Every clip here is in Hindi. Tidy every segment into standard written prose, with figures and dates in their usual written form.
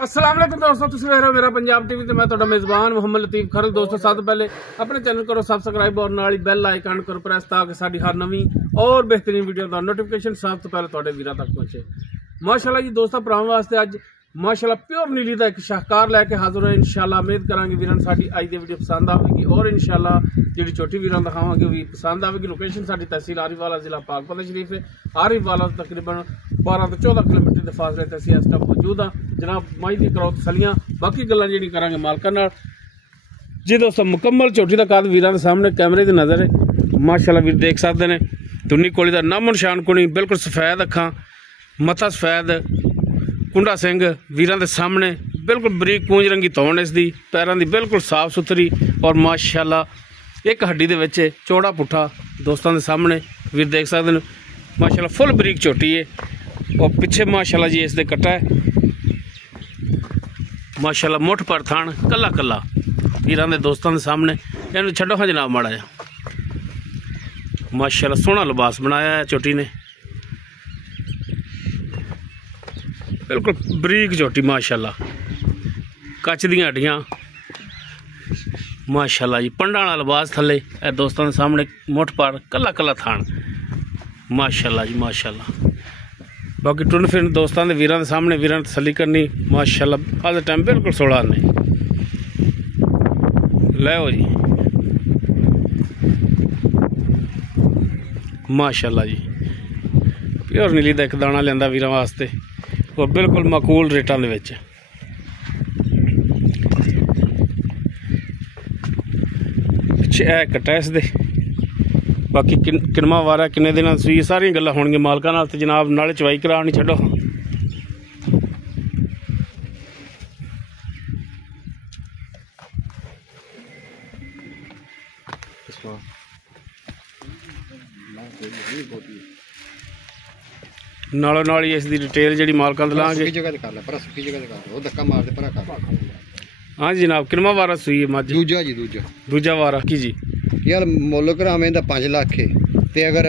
अस्सलाम वालेकुम दोस्तों, तुम देख रहे हो मेरा पंजाब टीवी ते मैं तुहाडा मेज़बान मोहम्मद लतीफ खरल। दोस्तों सब तो पहले अपने चैनल करो सब्सक्राइब और नाल ही बेल आइकन करो प्रेस ताकि साडी हर नवी और बेहतरीन वीडियो का नोटिफिकेशन सब तो पहले तुहाडे वीरां तक पहुंचे। माशाल्लाह जी दोस्तों, भरावां वास्ते अज माशाल्लाह प्योर नीली का एक शाहकार लैके हाजिर है। इंशाल्लाह उम्मीद करांगे वीरां साडी अज दी वीडियो पसंद आवेगी और इंशाल्लाह जिहड़ी छोटी वीरां दिखावांगे भी पसंद आवेगी। लोकेशन साडी तहसील आरिफवाला जिला पाकपत शरीफ है। आरिफवाला तकरीबन 12 तो 14 किलोमीटर के फासले ते असीं इस टाइम मौजूद हाँ। जनाब माई दी करो तसलियां, बाकी गल्लां जिहड़ी करांगे मालकां नाल। जी दोस्तों, मुकम्मल झोटी का कद वीरां दे सामने कैमरे की नज़र है। माशाल्लाह वीर देख सकते हैं, धुन्नी कोली का नामो निशान कोनी, बिल्कुल सफेद अखां, मथा सफेद, कुंडा सिंह वीरां दे सामने, बिल्कुल बरीक पूंज रंगी तौण इसदी, पैरों की बिल्कुल साफ सुथरी और माशाल्लाह एक हड्डी दे विच चौड़ा पुट्ठा दोस्तों के सामने वीर देख सकते हैं। माशाल्लाह फुल बरीक झोटी है और पिछे माशाल्लाह जी इसके कट्टा है। माशाल्लाह मुठ पर थान कला कला वीरां दे दोस्तों के सामने। इन्हूं छड्डो हाँ जनाब माड़ा जा। माशाल्लाह सोहना लिबास बनाया है झोटी ने, बिल्कुल बरीक झोटी माशाल्लाह, कच दी हड्डियां माशाल्लाह जी, पंडा वाला लिबास थले ए दोस्तों के सामने, मुठ पर कला कला थान माशाल्लाह जी माशाल्लाह। बाकी टुन फिर दोस्तों के वीरां के सामने वीरां तसली करनी माशाल्लाह। अज टाइम बिल्कुल 16 ने लो जी माशाल्लाह जी। प्योर नीली का एक दाना लिया वीरां वास्ते और बिल्कुल माकूल रेटां दे विच। पिछे है कट्टा इस दे, बाकी किनवा वारा किन्ने दिन सूई सारियां गल्लां होणगियां मालकां नाल। ते जनाब नाले चवाई करा नहीं छड्डो। नालों नाल ही इसकी डिटेल जी मालकां दी लांगे। हाँ जी जनाब, किनवा वारा सूई है मझ? दूजा जी दूजा वारा की जी यार मुल करावें दा 5 लाख है, ते अगर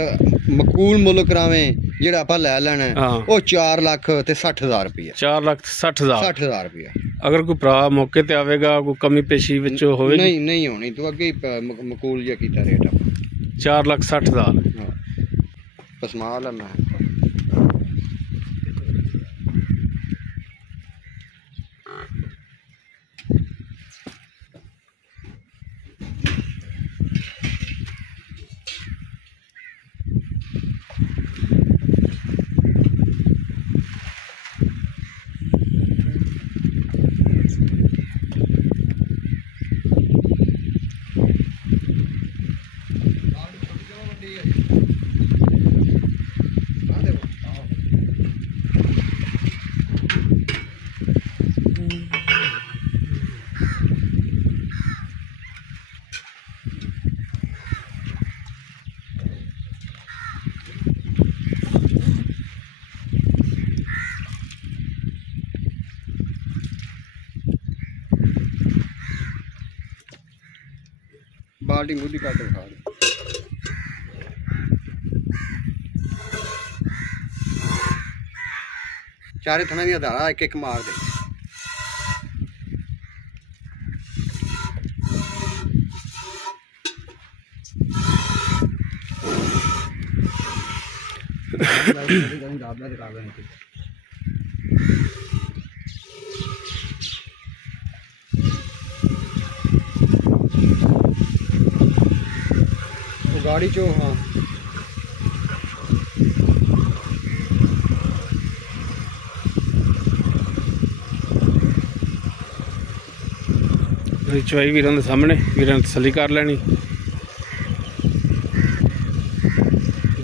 मकूल मुल करावें जेड़ा आपां लै लैना है वो 4 लाख ते 60,000 रुपया। 4 लाख 60,000 रुपया। अगर कोई भरा मौके ते आवेगा, कोई कमी पेशी विच होवेगी? नहीं होनी, तो अगे मकूल जा कीता रेट 4,60,000 पसमाल है। मैं बाल्टी मुद्दी काट खा चारे थना दी धारा एक एक मार दे। गाड़ी चो हाँ चवाई वीरां दे सामने वीरां तसली कर लैनी।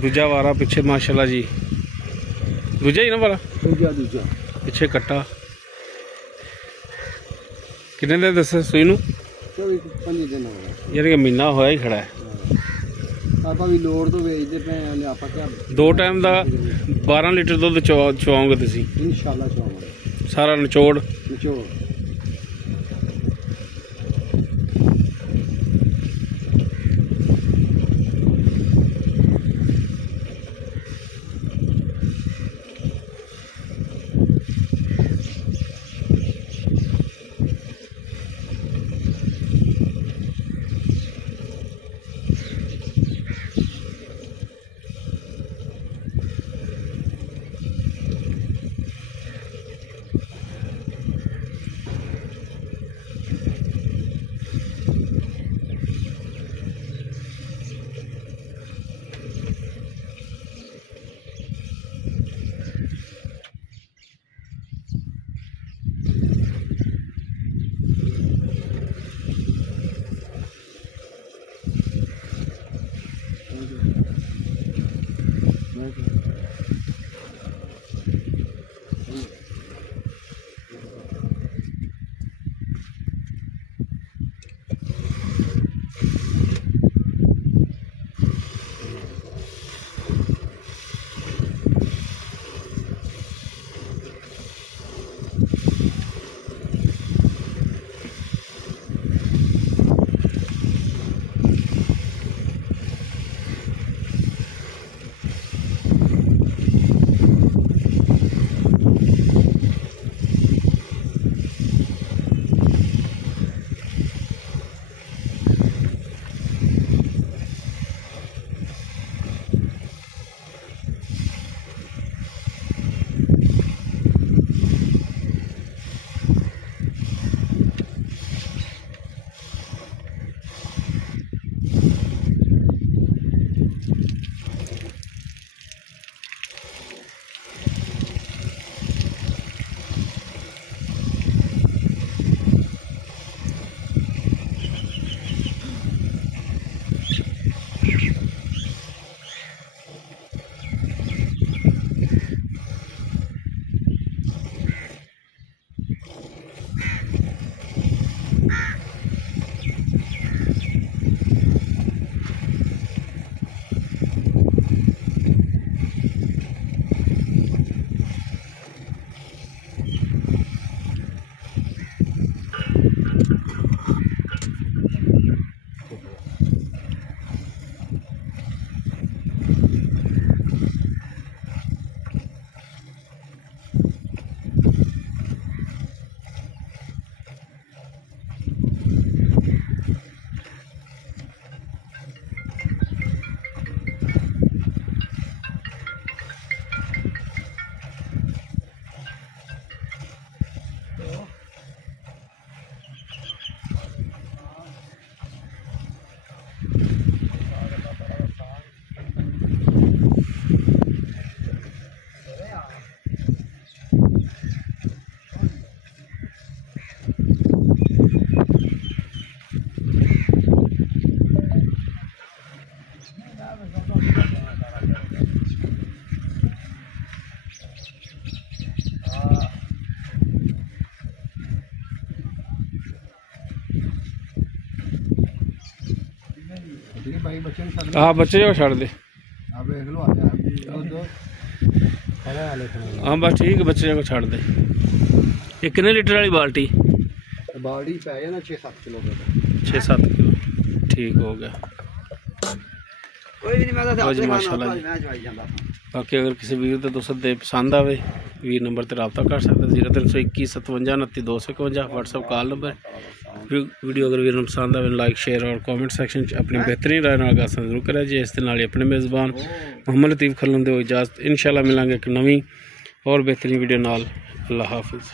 दूजा वारा पिछे माशाल्लाह जी, दूजा ही ना वारा? दूजा पिछे कट्टा। कितने दिन दस सूई नूं? 24-25 दिन हो गए, यानी कि महीना होया ही खड़ा है। ਆਪਾਂ ਵੀ ਲੋੜ ਤੋਂ ਵੇਚਦੇ ਪਏ ਆ। ਆਪਾਂ ਕਿਹਾ 2 टाइम का 12 लीटर दुध चवाओगे तुसीं? इंशाल्लाह चवाओगे सारा निचोड़। हाँ बच्चे जो छड़ दे हाँ बस ठीक है बच्चे को छड़ दे। ये कितने लीटर वाली बाल्टी? बाल्टी पै जाना 6-7 किलो 6-7 किलो ठीक हो गया। कोई भी नहीं मैं माशाल्लाह। बाकी अगर किसी वीर के दोस्त दे पसंद आवे वीर नंबर पर रब्ता कर सकते 0321 57 29 251 व्हाट्सअप कॉल नंबर। वीडियो अगर वीर पसंद आवे लाइक शेयर और कमेंट सेक्शन अपनी बेहतरीन राय नाल गासन जरूर करें जी। इस नाल अपने मेज़बान मुहम्मद लतीफ़ खल्लन दे इजाज़त। इंशाल्लाह मिलांगे एक नवी और बेहतरीन वीडियो नाल। अल्लाह हाफिज़।